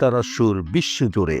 একতারা সুর বিশ্বজুড়ে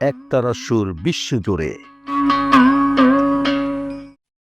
একতারা সুর বিশ্বজুড়ে